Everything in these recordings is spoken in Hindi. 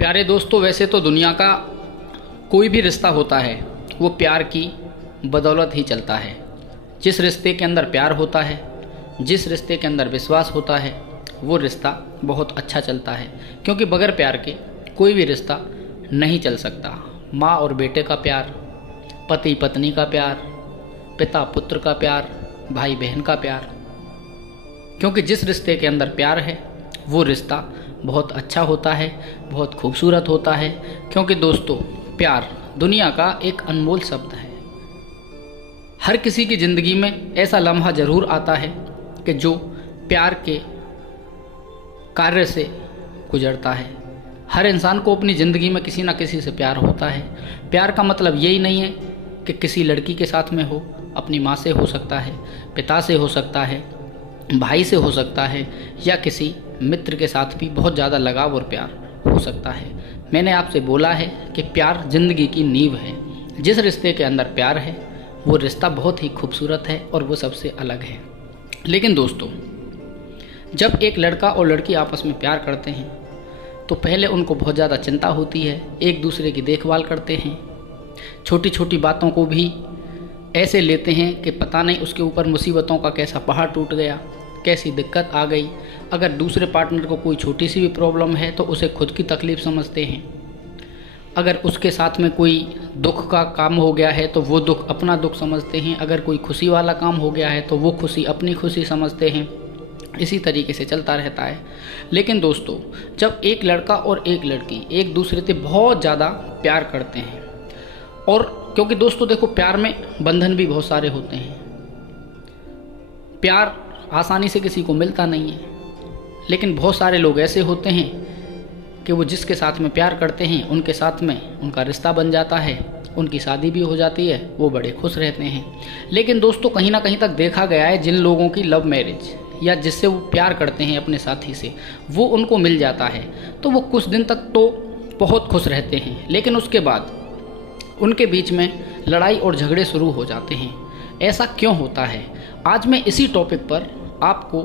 प्यारे दोस्तों, वैसे तो दुनिया का कोई भी रिश्ता होता है वो प्यार की बदौलत ही चलता है। जिस रिश्ते के अंदर प्यार होता है, जिस रिश्ते के अंदर विश्वास होता है, वो रिश्ता बहुत अच्छा चलता है। क्योंकि बगैर प्यार के कोई भी रिश्ता नहीं चल सकता। माँ और बेटे का प्यार, पति पत्नी का प्यार, पिता पुत्र का प्यार, भाई बहन का प्यार। क्योंकि जिस रिश्ते के अंदर प्यार है वो रिश्ता बहुत अच्छा होता है, बहुत खूबसूरत होता है। क्योंकि दोस्तों, प्यार दुनिया का एक अनमोल शब्द है। हर किसी की ज़िंदगी में ऐसा लम्हा ज़रूर आता है कि जो प्यार के कार्य से गुजरता है। हर इंसान को अपनी ज़िंदगी में किसी न किसी से प्यार होता है। प्यार का मतलब यही नहीं है कि किसी लड़की के साथ में हो, अपनी माँ से हो सकता है, पिता से हो सकता है, भाई से हो सकता है, या किसी मित्र के साथ भी बहुत ज़्यादा लगाव और प्यार हो सकता है। मैंने आपसे बोला है कि प्यार ज़िंदगी की नींव है। जिस रिश्ते के अंदर प्यार है वो रिश्ता बहुत ही खूबसूरत है और वो सबसे अलग है। लेकिन दोस्तों, जब एक लड़का और लड़की आपस में प्यार करते हैं तो पहले उनको बहुत ज़्यादा चिंता होती है, एक दूसरे की देखभाल करते हैं, छोटी छोटी बातों को भी ऐसे लेते हैं कि पता नहीं उसके ऊपर मुसीबतों का कैसा पहाड़ टूट गया, कैसी दिक्कत आ गई। अगर दूसरे पार्टनर को कोई छोटी सी भी प्रॉब्लम है तो उसे खुद की तकलीफ़ समझते हैं। अगर उसके साथ में कोई दुख का काम हो गया है तो वो दुख अपना दुख समझते हैं। अगर कोई खुशी वाला काम हो गया है तो वो खुशी अपनी खुशी समझते हैं। इसी तरीके से चलता रहता है। लेकिन दोस्तों, जब एक लड़का और एक लड़की एक दूसरे से बहुत ज़्यादा प्यार करते हैं, और क्योंकि दोस्तों देखो, प्यार में बंधन भी बहुत सारे होते हैं। प्यार आसानी से किसी को मिलता नहीं है, लेकिन बहुत सारे लोग ऐसे होते हैं कि वो जिसके साथ में प्यार करते हैं उनके साथ में उनका रिश्ता बन जाता है, उनकी शादी भी हो जाती है, वो बड़े खुश रहते हैं। लेकिन दोस्तों, कहीं ना कहीं तक देखा गया है, जिन लोगों की लव मैरिज या जिससे वो प्यार करते हैं अपने साथी से, वो उनको मिल जाता है तो वो कुछ दिन तक तो बहुत खुश रहते हैं, लेकिन उसके बाद उनके बीच में लड़ाई और झगड़े शुरू हो जाते हैं। ऐसा क्यों होता है? आज मैं इसी टॉपिक पर आपको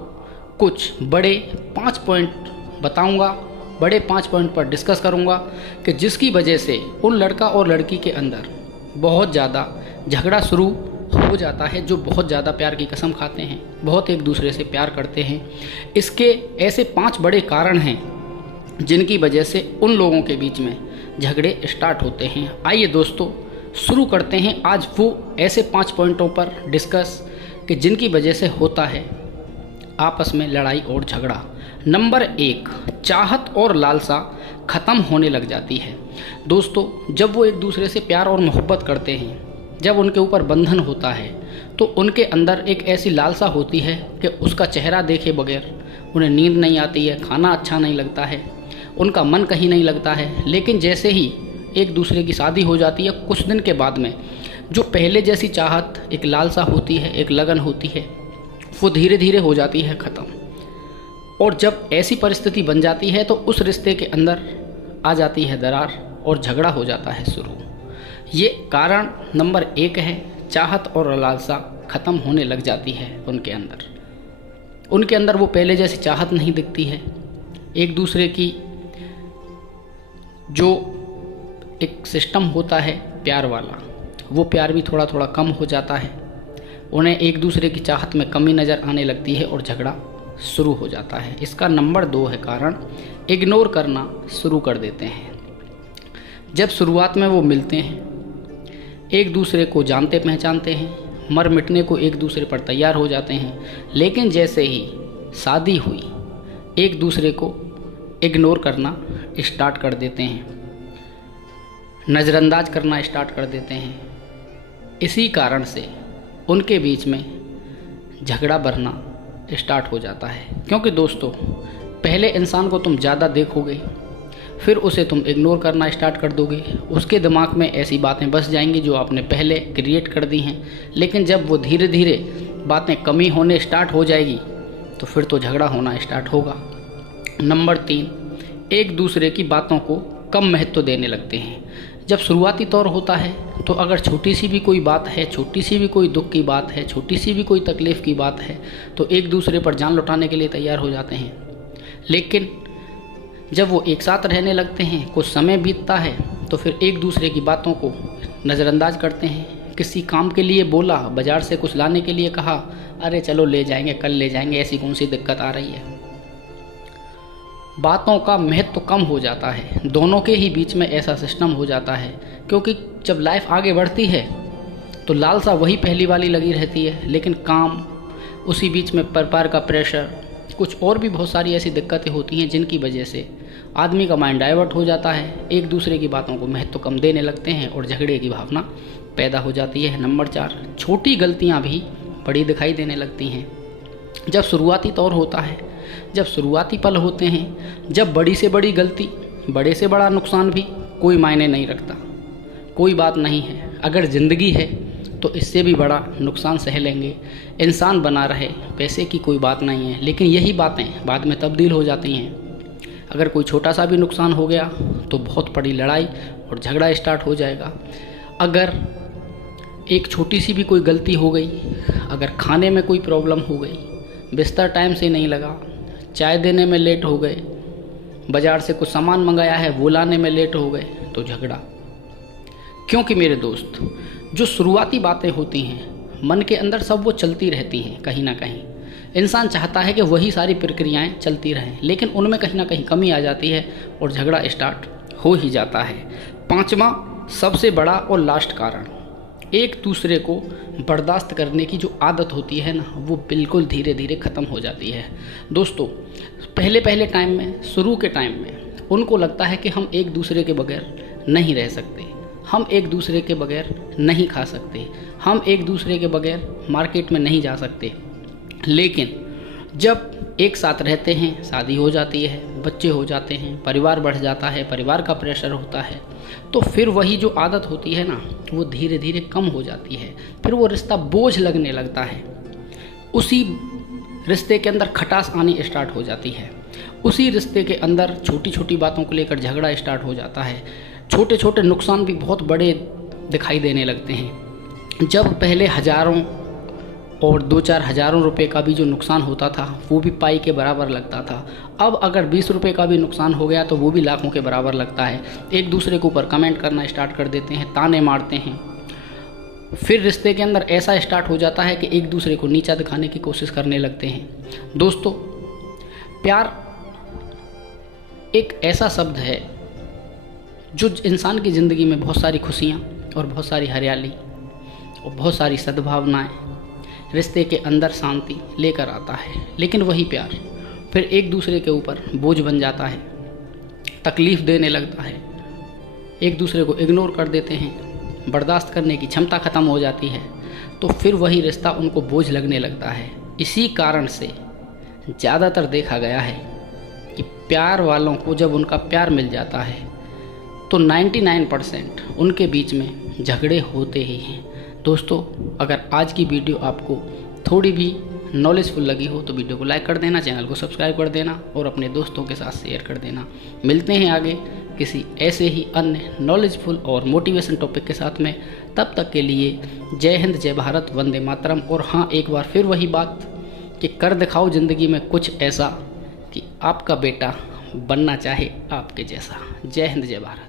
कुछ बड़े 5 पॉइंट बताऊंगा, बड़े 5 पॉइंट पर डिस्कस करूंगा कि जिसकी वजह से उन लड़का और लड़की के अंदर बहुत ज़्यादा झगड़ा शुरू हो जाता है, जो बहुत ज़्यादा प्यार की कसम खाते हैं, बहुत एक दूसरे से प्यार करते हैं। इसके ऐसे 5 बड़े कारण हैं जिनकी वजह से उन लोगों के बीच में झगड़े स्टार्ट होते हैं। आइए दोस्तों, शुरू करते हैं आज वो ऐसे 5 पॉइंटों पर डिस्कस कि जिनकी वजह से होता है आपस में लड़ाई और झगड़ा। नंबर 1, चाहत और लालसा ख़त्म होने लग जाती है। दोस्तों, जब वो एक दूसरे से प्यार और मोहब्बत करते हैं, जब उनके ऊपर बंधन होता है, तो उनके अंदर एक ऐसी लालसा होती है कि उसका चेहरा देखे बगैर उन्हें नींद नहीं आती है, खाना अच्छा नहीं लगता है, उनका मन कहीं नहीं लगता है। लेकिन जैसे ही एक दूसरे की शादी हो जाती है, कुछ दिन के बाद में जो पहले जैसी चाहत, एक लालसा होती है, एक लगन होती है, वो धीरे धीरे हो जाती है ख़त्म। और जब ऐसी परिस्थिति बन जाती है तो उस रिश्ते के अंदर आ जाती है दरार और झगड़ा हो जाता है शुरू। ये कारण नंबर 1 है, चाहत और लालसा ख़त्म होने लग जाती है उनके अंदर। उनके अंदर वो पहले जैसी चाहत नहीं दिखती है। एक दूसरे की जो एक सिस्टम होता है प्यार वाला, वो प्यार भी थोड़ा थोड़ा कम हो जाता है। उन्हें एक दूसरे की चाहत में कमी नज़र आने लगती है और झगड़ा शुरू हो जाता है। इसका नंबर 2 है कारण, इग्नोर करना शुरू कर देते हैं। जब शुरुआत में वो मिलते हैं, एक दूसरे को जानते पहचानते हैं, मर मिटने को एक दूसरे पर तैयार हो जाते हैं, लेकिन जैसे ही शादी हुई एक दूसरे को इग्नोर करना स्टार्ट कर देते हैं, नज़रअंदाज करना स्टार्ट कर देते हैं। इसी कारण से उनके बीच में झगड़ा बढ़ना स्टार्ट हो जाता है। क्योंकि दोस्तों, पहले इंसान को तुम ज़्यादा देखोगे, फिर उसे तुम इग्नोर करना स्टार्ट कर दोगे, उसके दिमाग में ऐसी बातें बस जाएंगी जो आपने पहले क्रिएट कर दी हैं। लेकिन जब वो धीरे धीरे बातें कमी होने स्टार्ट हो जाएगी तो फिर तो झगड़ा होना स्टार्ट होगा। नंबर 3, एक दूसरे की बातों को कम महत्व देने लगते हैं। जब शुरुआती तौर होता है तो अगर छोटी सी भी कोई बात है, छोटी सी भी कोई दुख की बात है, छोटी सी भी कोई तकलीफ़ की बात है, तो एक दूसरे पर जान लुटाने के लिए तैयार हो जाते हैं। लेकिन जब वो एक साथ रहने लगते हैं, कुछ समय बीतता है तो फिर एक दूसरे की बातों को नज़रअंदाज करते हैं। किसी काम के लिए बोला, बाज़ार से कुछ लाने के लिए कहा, अरे चलो ले जाएंगे, कल ले जाएंगे, ऐसी कौन सी दिक्कत आ रही है। बातों का महत्व कम हो जाता है, दोनों के ही बीच में ऐसा सिस्टम हो जाता है। क्योंकि जब लाइफ आगे बढ़ती है तो लालसा वही पहली वाली लगी रहती है, लेकिन काम, उसी बीच में परिवार का प्रेशर, कुछ और भी बहुत सारी ऐसी दिक्कतें होती हैं जिनकी वजह से आदमी का माइंड डाइवर्ट हो जाता है, एक दूसरे की बातों को महत्व कम देने लगते हैं और झगड़े की भावना पैदा हो जाती है। नंबर 4, छोटी गलतियां भी बड़ी दिखाई देने लगती हैं। जब शुरुआती दौर होता है, जब शुरुआती पल होते हैं, जब बड़ी से बड़ी गलती, बड़े से बड़ा नुकसान भी कोई मायने नहीं रखता, कोई बात नहीं है। अगर ज़िंदगी है तो इससे भी बड़ा नुकसान सह लेंगे, इंसान बना रहे, पैसे की कोई बात नहीं है। लेकिन यही बातें बाद में तब्दील हो जाती हैं। अगर कोई छोटा सा भी नुकसान हो गया तो बहुत बड़ी लड़ाई और झगड़ा स्टार्ट हो जाएगा। अगर एक छोटी सी भी कोई गलती हो गई, अगर खाने में कोई प्रॉब्लम हो गई, बिस्तर टाइम से नहीं लगा, चाय देने में लेट हो गए, बाज़ार से कुछ सामान मंगाया है वो लाने में लेट हो गए, तो झगड़ा। क्योंकि मेरे दोस्त, जो शुरुआती बातें होती हैं मन के अंदर सब वो चलती रहती हैं। कहीं ना कहीं इंसान चाहता है कि वही सारी प्रक्रियाएं चलती रहें, लेकिन उनमें कहीं ना कहीं कमी आ जाती है और झगड़ा स्टार्ट हो ही जाता है। 5वां सबसे बड़ा और लास्ट कारण, एक दूसरे को बर्दाश्त करने की जो आदत होती है ना, वो बिल्कुल धीरे धीरे ख़त्म हो जाती है। दोस्तों, पहले टाइम में, शुरू के टाइम में उनको लगता है कि हम एक दूसरे के बगैर नहीं रह सकते, हम एक दूसरे के बगैर नहीं खा सकते, हम एक दूसरे के बगैर मार्केट में नहीं जा सकते। लेकिन जब एक साथ रहते हैं, शादी हो जाती है, बच्चे हो जाते हैं, परिवार बढ़ जाता है, परिवार का प्रेशर होता है, तो फिर वही जो आदत होती है ना, वो धीरे धीरे कम हो जाती है। फिर वो रिश्ता बोझ लगने लगता है, उसी रिश्ते के अंदर खटास आनी स्टार्ट हो जाती है, उसी रिश्ते के अंदर छोटी छोटी बातों को लेकर झगड़ा स्टार्ट हो जाता है, छोटे छोटे नुकसान भी बहुत बड़े दिखाई देने लगते हैं। जब पहले हज़ारों और 2-4 हज़ारों रुपए का भी जो नुकसान होता था वो भी पाई के बराबर लगता था, अब अगर 20 रुपये का भी नुकसान हो गया तो वो भी लाखों के बराबर लगता है। एक दूसरे के ऊपर कमेंट करना स्टार्ट कर देते हैं, ताने मारते हैं। फिर रिश्ते के अंदर ऐसा स्टार्ट हो जाता है कि एक दूसरे को नीचा दिखाने की कोशिश करने लगते हैं। दोस्तों, प्यार एक ऐसा शब्द है जो इंसान की ज़िंदगी में बहुत सारी खुशियाँ और बहुत सारी हरियाली और बहुत सारी सद्भावनाएँ, रिश्ते के अंदर शांति लेकर आता है। लेकिन वही प्यार फिर एक दूसरे के ऊपर बोझ बन जाता है, तकलीफ़ देने लगता है, एक दूसरे को इग्नोर कर देते हैं, बर्दाश्त करने की क्षमता ख़त्म हो जाती है, तो फिर वही रिश्ता उनको बोझ लगने लगता है। इसी कारण से ज़्यादातर देखा गया है कि प्यार वालों को जब उनका प्यार मिल जाता है तो 99% उनके बीच में झगड़े होते ही हैं। दोस्तों, अगर आज की वीडियो आपको थोड़ी भी नॉलेजफुल लगी हो तो वीडियो को लाइक कर देना, चैनल को सब्सक्राइब कर देना और अपने दोस्तों के साथ शेयर कर देना। मिलते हैं आगे किसी ऐसे ही अन्य नॉलेजफुल और मोटिवेशन टॉपिक के साथ में। तब तक के लिए जय हिंद, जय भारत, वंदे मातरम। और हाँ, एक बार फिर वही बात कि कर दिखाओ ज़िंदगी में कुछ ऐसा कि आपका बेटा बनना चाहे आपके जैसा। जय हिंद, जय भारत।